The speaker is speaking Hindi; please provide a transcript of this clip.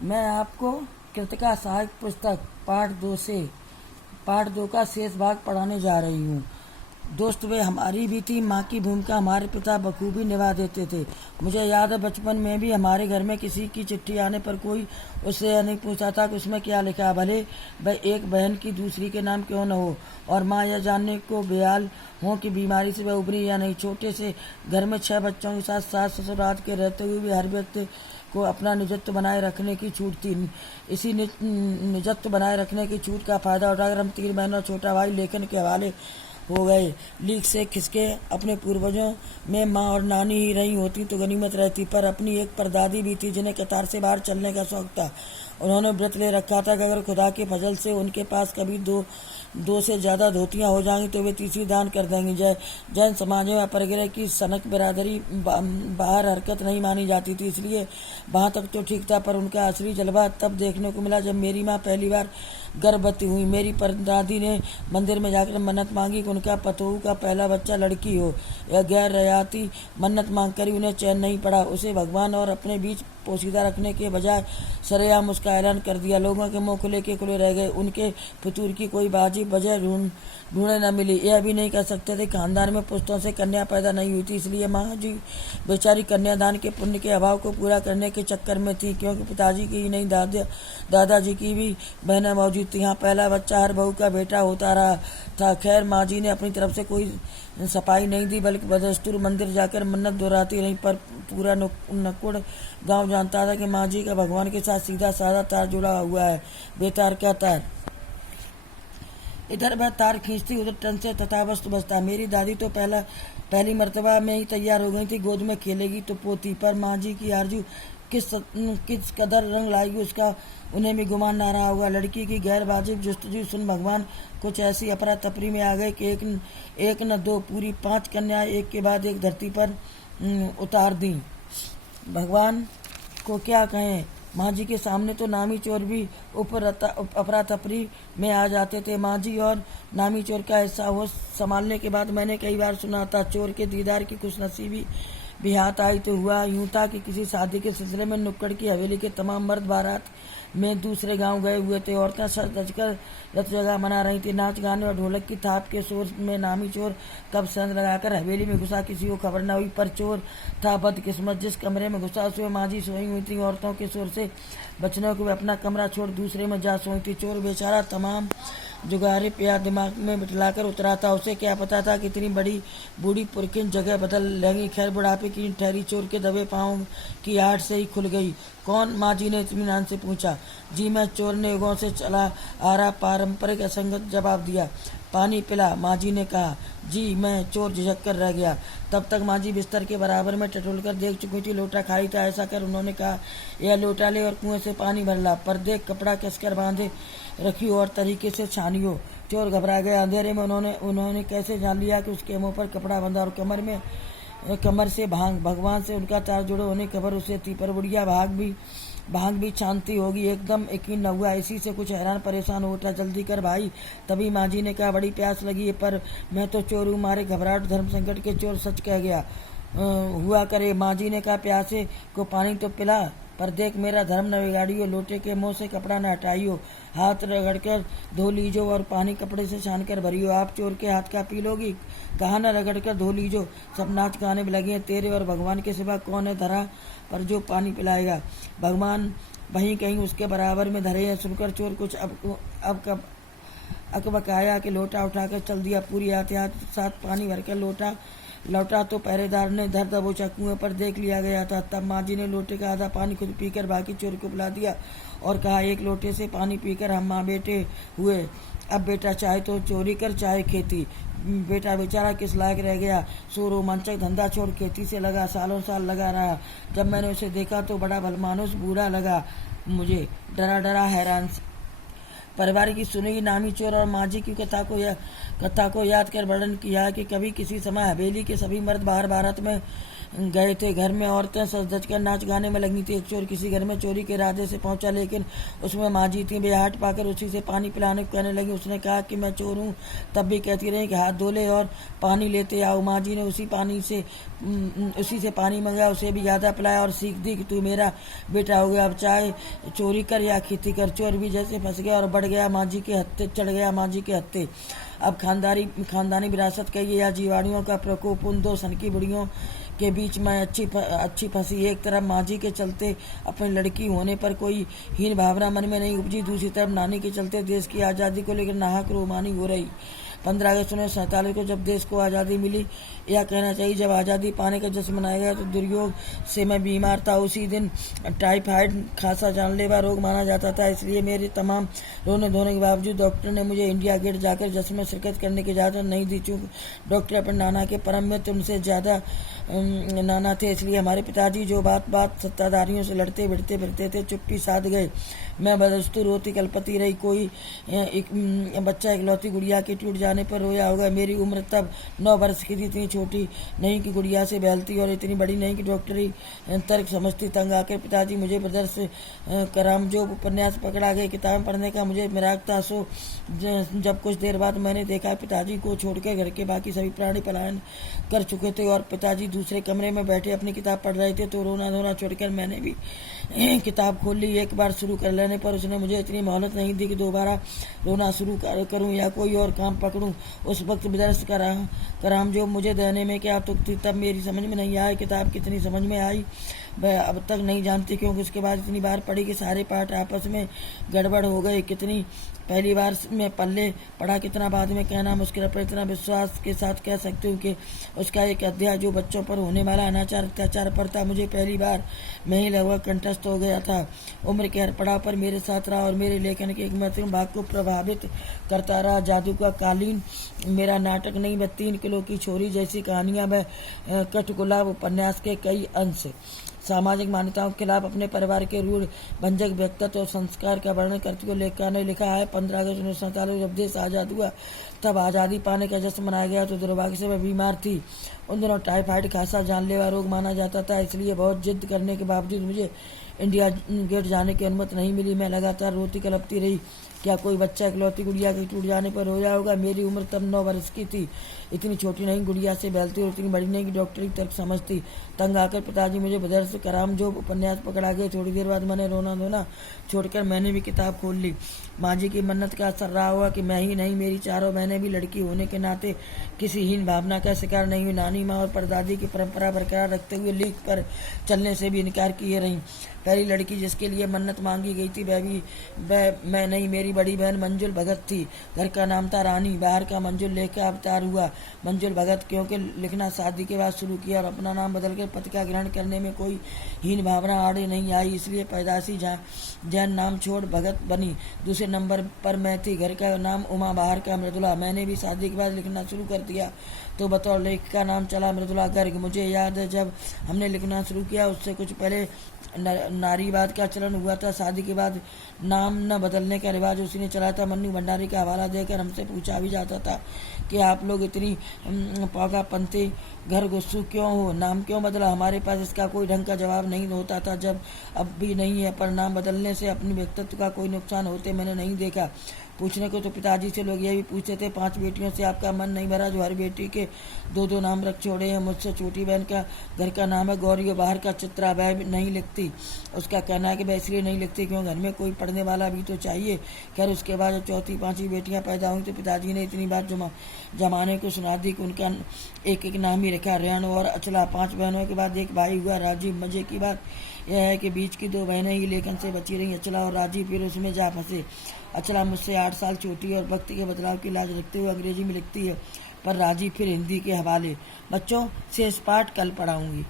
मैं आपको कृतिका सहायक पुस्तक पाठ दो का शेष भाग पढ़ाने जा रही हूँ। दोस्त वे हमारी भी थी, माँ की भूमिका हमारे पिता बखूबी निभा देते थे। मुझे याद है बचपन में भी हमारे घर में किसी की चिट्ठी आने पर कोई उससे यह नहीं पूछा था कि उसमें क्या लिखा है, भले वह एक बहन की दूसरी के नाम क्यों न हो, और माँ यह जानने को बेहाल हो कि बीमारी से वह उभरी या नहीं। छोटे से घर में 6 बच्चों के साथ सास ससुराल के रहते हुए भी हर व्यक्ति को अपना निजत्व बनाए रखने की छूट थी। इसी निजत्व बनाए रखने की छूट का फायदा उठाकर हम 3 बहन और छोटा भाई लेखन के हवाले हो गए। लीक से खिसके अपने पूर्वजों में माँ और नानी ही रही होती तो गनीमत रहती, पर अपनी एक परदादी भी थी जिन्हें कतार से बाहर चलने का शौक था। उन्होंने व्रत ले रखा था कि अगर खुदा के फजल से उनके पास कभी दो से ज्यादा धोतियां हो जाएंगी तो वे तीसरी दान कर देंगी। जैन समाज में परगिरह की सनक बिरादरी बाहर हरकत नहीं मानी जाती थी, इसलिए वहां तक तो ठीक था, पर उनका असली जलवा तब देखने को मिला जब मेरी माँ पहली बार गर्भवती हुई। मेरी परदादी ने मंदिर में जाकर मन्नत मांगी कि उनका पतोहू का पहला बच्चा लड़की हो। यह गैर रयाती मन्नत मांग कर उन्हें चैन नहीं पड़ा। उसे भगवान और अपने बीच पोशीदा रखने के बजाय सरेआम उसका ऐलान कर दिया। लोगों के मुंह खुले के खुले रह गए। उनके फितूर की कोई बाजी वजह ढूंढे न मिली। यह भी नहीं कह सकते थे खानदान में पुश्तों से कन्या पैदा नहीं हुई थी, इसलिए माँ जी बेचारी कन्यादान के पुण्य के अभाव को पूरा करने के चक्कर में थी, क्योंकि पिताजी की ही नहीं दादाजी की भी बहनें मौजूद थी। यहाँ पहला बच्चा हर बहू का बेटा होता रहा था। खैर माँ जी ने अपनी तरफ से कोई सफाई नहीं दी, बल्कि बदस्तूर मंदिर जाकर मन्नत दोहराती रही, पर पूरा नकुड़ गांव जानता था कि माँ जी का भगवान के साथ सीधा साधा तार जुड़ा हुआ है। बेतार क्या तार, इधर वह तार खींचती उधर टन से तथावस्तु बजता। मेरी दादी तो पहली मर्तबा में ही तैयार हो गई थी, गोद में खेलेगी तो पोती, पर माँ जी की आरजू किस कदर रंग लाएगी उसका उन्हें भी गुमान ना रहा होगा। लड़की की गैर वाजिब जुस्तजू सुन भगवान कुछ ऐसी अपरा तपरी में आ गए कि एक न दो पूरी 5 कन्याएं एक के बाद एक धरती पर उतार दी। भगवान को क्या कहें, माँ जी के सामने तो नामी चोर भी अपरा तपरी में आ जाते थे। माँ जी और नामी चोर का हिस्सा हो संभालने के बाद मैंने कई बार सुना था चोर के दीदार की खुशनसीबी भी हाथ आई तो हुआ यूं था कि किसी शादी के सिलसिले में नुक्कड़ की हवेली के तमाम मर्द बारात में दूसरे गांव गए हुए थे। औरतें सर दजकर रत जगह मना रही थी। नाच गाने और ढोलक की थाप के शोर में नामी चोर कब संद लगाकर हवेली में घुसा किसी को खबर न हुई, पर चोर था बदकिस्मत। जिस कमरे में घुसा उसमें माँ जी सोई हुई थी। औरतों के शोर से बचने को वे अपना कमरा छोड़ दूसरे में जा सोई थी। चोर बेचारा तमाम जुगारे प्यार दिमाग में बिठलाकर उतरा था। उसे क्या पता था कि इतनी बड़ी बूढ़ी पुरखिन जगह बदल लेंगी। खैर बुढ़ापे की ठहरी चोर के दबे पाँव की आहट से ही खुल गई। कौन, माँ जी ने इत्मीनान से पूछा। जी मैं, चोर ने युगों से चला आ रहा पारंपरिक असंगत जवाब दिया। पानी पिला, माँ जी ने कहा। जी मैं, चोर झिझक कर रह गया। तब तक माँ जी बिस्तर के बराबर में टटोल कर देख चुकी थी। लोटा खाली था। ऐसा कर उन्होंने कहा, यह लोटा ले और कुएं से पानी भर ला, पर देख कपड़ा कसकर बांधे रखियो और तरीके से छानियो। चोर घबरा गया। अंधेरे में उन्होंने कैसे जान लिया कि उसके मुंह पर कपड़ा बंधा और कमर से भगवान से उनका तार जुड़े होने की खबर उसे थी, पर बुढ़िया भाग भी छानती होगी, एकदम यकीन न हुआ। इसी से कुछ हैरान परेशान हो उठा। जल्दी कर भाई। तभी माँ जी ने कहा, बड़ी प्यास लगी है, पर मैं तो चोर हूँ, मारे घबराहट धर्म संकट के चोर सच कह गया हुआ करे। माँ जी ने कहा, प्यासे को पानी तो पिला, पर देख मेरा धर्म न बिगाड़ियो। लोटे के मुंह से कपड़ा न हटाइयो, हाथ रगड़कर धो लीजो और पानी कपड़े से छान कर भरियो। आप चोर के हाथ का पी लोगी, कहा न रगड़कर धो लीजो। सब नाच गाने में लगे हैं। तेरे और भगवान के सिवा कौन है धरा पर जो पानी पिलाएगा। भगवान वहीं कहीं उसके बराबर में धरे हैं। सुनकर चोर कुछ अकबकाया कि लोटा उठाकर चल दिया। पूरी एहतियात साथ पानी भरकर लौटा तो पहरेदार ने धर दबोचा कुएं पर देख लिया गया था। तब माँ जी ने लोटे का आधा पानी खुद पीकर बाकी चोर को पिला दिया और कहा, एक लोटे से पानी पीकर हम माँ बेटे हुए। अब बेटा चाहे तो चोरी कर चाहे खेती। बेटा बेचारा किस लायक रह गया। सो रोमांचक धंधा छोड़ खेती से लगा, सालों साल लगा रहा। जब मैंने उसे देखा तो बड़ा भलमानुस बूढ़ा लगा मुझे, डरा हैरान। परिवार की सुनी नामी चोर और माँ जी की कथा को याद कर वर्णन किया कि कभी किसी समय हवेली के सभी मर्द बाहर बारात में गए थे। घर में औरतें सज धज कर नाच गाने में लगी थी। एक चोर किसी घर में चोरी के इरादे से पहुंचा, लेकिन उसमें माँ जी थी। बेहाट पाकर उसी से पानी पिलाने को कहने लगी। उसने कहा कि मैं चोर हूँ, तब भी कहती रही कि हाथ धो ले और पानी लेते आओ। माँ जी ने उसी से पानी मंगाया, उसे भी ज़्यादा पिलाया और सीख दी कि तू मेरा बेटा हो गया। अब चाहे चोरी कर या खेती कर, चोर भी जैसे फंस गया और बढ़ गया माँ जी के हत्थे, चढ़ गया माँ जी के हत्थे। अब खानदानी विरासत कहिए या जीवाणुओं का प्रकोप, उन दो सनकी बुढ़ियों के बीच में अच्छी फंसी। एक तरफ माँ जी के चलते अपनी लड़की होने पर कोई हीन भावना मन में नहीं उपजी, दूसरी तरफ नानी के चलते देश की आज़ादी को लेकर नाहक रोमानी हो रही। 15 अगस्त 1947 को जब देश को आज़ादी मिली, या कहना चाहिए जब आज़ादी पाने का जश्न मनाया गया, तो दुर्योग से मैं बीमार था। उसी दिन टाइफाइड खासा जानलेवा रोग माना जाता था, इसलिए मेरे तमाम रोने धोने के बावजूद डॉक्टर ने मुझे इंडिया गेट जाकर जश्न में शिरकत करने की इजाज़त नहीं दी। चूँकि डॉक्टर अपने नाना के परम मित्र, उनसे ज़्यादा नाना थे, इसलिए हमारे पिताजी जो बात सत्ताधारियों से लड़ते भिड़ते फिरते थे, चुप्पी साध गए। मैं बदस्तूर रोती कलपती रही। कोई बच्चा इकलौती गुड़िया के टूट जाने पर रोया होगा। मेरी उम्र तब 9 वर्ष की थी, इतनी छोटी नहीं कि गुड़िया से बहलती और इतनी बड़ी नहीं कि डॉक्टरी तर्क समझती। तंग आकर पिताजी मुझे ब्रदर्स कराम जो उपन्यास पकड़ा गए किताबें पढ़ने का मुझे मिराग था। सो जब कुछ देर बाद मैंने देखा पिताजी को छोड़कर घर के बाकी सभी प्राणी पलायन कर चुके थे और पिताजी दूसरे कमरे में बैठे अपनी किताब पढ़ रहे थे, तो रोना धोना छोड़कर मैंने भी किताब खोल ली। एक बार शुरू कर लेने पर उसने मुझे इतनी मोहलत नहीं दी कि दोबारा रोना शुरू करूं या कोई और काम पकड़ूं। उस वक्त ब्रदर्स कराम जो मुझे देने में क्या तुक थी, तब मेरी समझ में नहीं आया। किताब कितनी समझ में आई मैं अब तक नहीं जानती, क्योंकि उसके बाद इतनी बार पढ़ी कि सारे पाठ आपस में गड़बड़ हो गए। कितनी पहली बार में पल्ले पढ़ा, कितना बाद में कहना मुश्किल, पर इतना विश्वास के साथ कह सकती हूँ कि उसका एक अध्याय जो बच्चों पर होने वाला अनाचार अत्याचार पर था, मुझे पहली बार में ही लगभग कंठस्थ हो गया था। उम्र के हर पड़ाव पर मेरे साथ रहा और मेरे लेखन के एक महत्वपूर्ण भाग को प्रभावित करता रहा। जादू का कालीन मेरा नाटक नहीं, वह 3 किलो की छोरी जैसी कहानियां, वह कठगुलाब उपन्यास के कई अंश सामाजिक मान्यताओं के खिलाफ अपने परिवार के रूढ़ भंजक व्यक्तित्व और संस्कार का वर्णन करते हुए लेखक ने लिखा है। 15 अगस्त 1947 जब देश आज़ाद हुआ, तब आज़ादी पाने का जश्न मनाया गया, तो दुर्भाग्य से मैं बीमार थी। उन दिनों टाइफाइड खासा जानलेवा रोग माना जाता था, इसलिए बहुत जिद करने के बावजूद मुझे इंडिया गेट जाने की अनुमति नहीं मिली। मैं लगातार रोती कलपती रही। क्या कोई बच्चा इकलौती गुड़िया के टूट जाने पर रोया होगा? मेरी उम्र तब 9 वर्ष की थी, इतनी छोटी नहीं गुड़िया से बहलती और इतनी बड़ी नहीं कि डॉक्टरी तर्क समझती। तंग आकर पिताजी मुझे ब्रदर्स कराम जो उपन्यास पकड़ा गए। थोड़ी देर बाद मैंने रोना धोना छोड़कर मैंने भी किताब खोल ली। माँ जी की मन्नत का असर रहा हुआ कि मैं ही नहीं, मेरी चारों बहनें भी लड़की होने के नाते किसी हीन भावना का शिकार नहीं हुई। नानी माँ और परदादी की परंपरा बरकरार रखते हुए लीक पर चलने से भी इनकार किए रही। पहली लड़की जिसके लिए मन्नत मांगी गई थी मैं नहीं, मेरी बड़ी बहन मंजुल भगत थी। घर का नाम था रानी, बाहर का मंजुल लेकर अवतार हुआ मंजुल भगत, क्योंकि लिखना शादी के बाद शुरू किया और अपना नाम बदलकर पति का ग्रहण करने में कोई हीन भावना आड़े नहीं आई, इसलिए पैदाशी जैन नाम छोड़ भगत बनी। दूसरे नंबर पर मैं थी। घर का नाम उमा, बाहर का मृदुला। मैंने भी शादी के बाद लिखना शुरू कर दिया तो बतौर लेखक का नाम चला मृदुला गर्ग। मुझे याद है जब हमने लिखना शुरू किया उससे कुछ पहले नारीवाद का चलन हुआ था। शादी के बाद नाम न बदलने का रिवाज उसी ने चला था। मन्नू भंडारी का हवाला देकर हमसे पूछा भी जाता था कि आप लोग इतनी पौगापंथी घर गुस्सू क्यों हो, नाम क्यों बदला? हमारे पास इसका कोई ढंग का जवाब नहीं होता था, जब अब भी नहीं है। पर नाम बदलने से अपने व्यक्तित्व का कोई नुकसान होते मैंने नहीं देखा। पूछने को तो पिताजी से लोग यह भी पूछते थे, 5 बेटियों से आपका मन नहीं भरा जो हर बेटी के 2-2 नाम रख छोड़े हैं? मुझसे छोटी बहन का घर का नाम है गौरी और बाहर का चित्रा, वह नहीं लिखती। उसका कहना है कि वह इसलिए नहीं लिखती क्यों घर में कोई पढ़ने वाला भी तो चाहिए। खैर उसके बाद जब 4थी 5वीं बेटियां पैदा हुई तो पिताजी ने इतनी बात जमाने को सुना दी कि उनका एक नाम ही रखा, रेणु और अचला। 5 बहनों के बाद एक भाई हुआ राजीव। मजे की बात यह है कि बीच की 2 बहनें ही लेखन से बची रही, अचला और राजीव, फिर उसमें जा फंसे। अचला मुझसे 8 साल छोटी और वक्त के बदलाव की लाज रखते हुए अंग्रेजी में लिखती है, पर राजीव फिर हिंदी के हवाले। बच्चों शेष पाठ कल पढ़ाऊंगी।